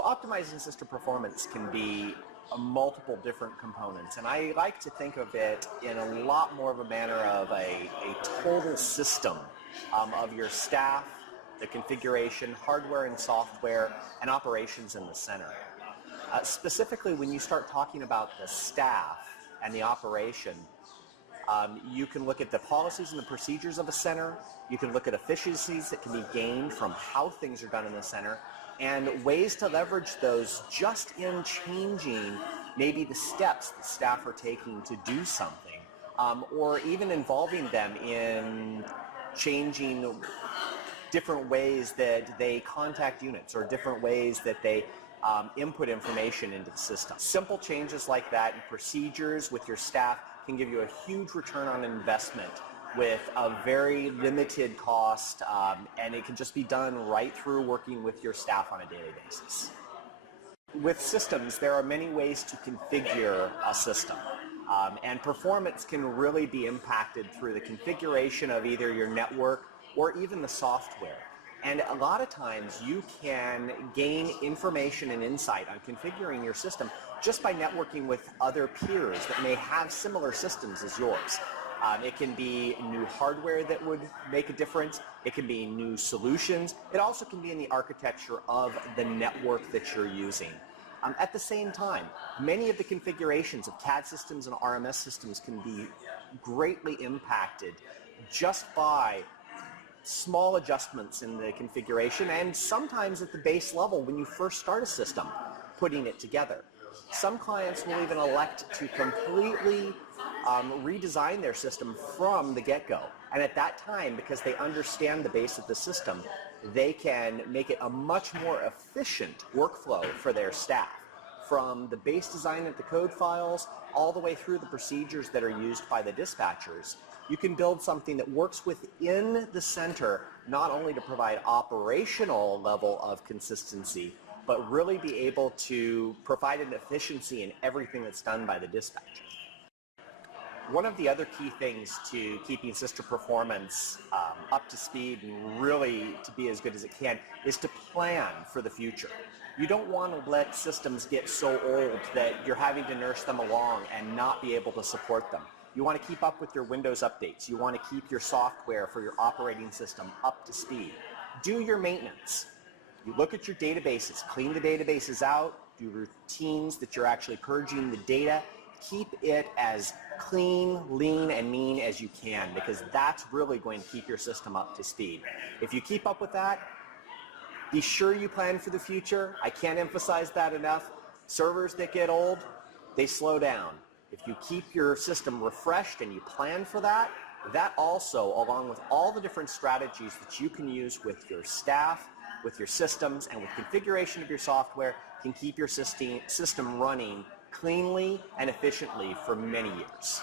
So optimizing system performance can be multiple different components, and I like to think of it in a lot more of a manner of a total system of your staff, the configuration, hardware and software, and operations in the center. Specifically, when you start talking about the staff and the operation, you can look at the policies and the procedures of a center. You can look at efficiencies that can be gained from how things are done in the center, and ways to leverage those just in changing maybe the steps that staff are taking to do something, or even involving them in changing different ways that they contact units or different ways that they input information into the system. Simple changes like that and procedures with your staff can give you a huge return on investment with a very limited cost, and it can just be done right through working with your staff on a daily basis. With systems, there are many ways to configure a system, and performance can really be impacted through the configuration of either your network or even the software. And a lot of times you can gain information and insight on configuring your system just by networking with other peers that may have similar systems as yours. It can be new hardware that would make a difference. It can be new solutions. It also can be in the architecture of the network that you're using. At the same time, many of the configurations of CAD systems and RMS systems can be greatly impacted just by small adjustments in the configuration, and sometimes at the base level when you first start a system, putting it together. Some clients will even elect to completely redesign their system from the get-go. And at that time, because they understand the base of the system, they can make it a much more efficient workflow for their staff. From the base design of the code files all the way through the procedures that are used by the dispatchers, you can build something that works within the center, not only to provide operational level of consistency, but really be able to provide an efficiency in everything that's done by the dispatcher. One of the other key things to keeping system performance up to speed and really to be as good as it can is to plan for the future. You don't want to let systems get so old that you're having to nurse them along and not be able to support them. You want to keep up with your Windows updates. You want to keep your software for your operating system up to speed. Do your maintenance. You look at your databases, clean the databases out, do routines that you're actually purging the data. Keep it as clean, lean, and mean as you can, because that's really going to keep your system up to speed. If you keep up with that, be sure you plan for the future. I can't emphasize that enough. Servers that get old, they slow down. If you keep your system refreshed and you plan for that, that also, along with all the different strategies that you can use with your staff, with your systems, and with configuration of your software, can keep your system running cleanly and efficiently for many years.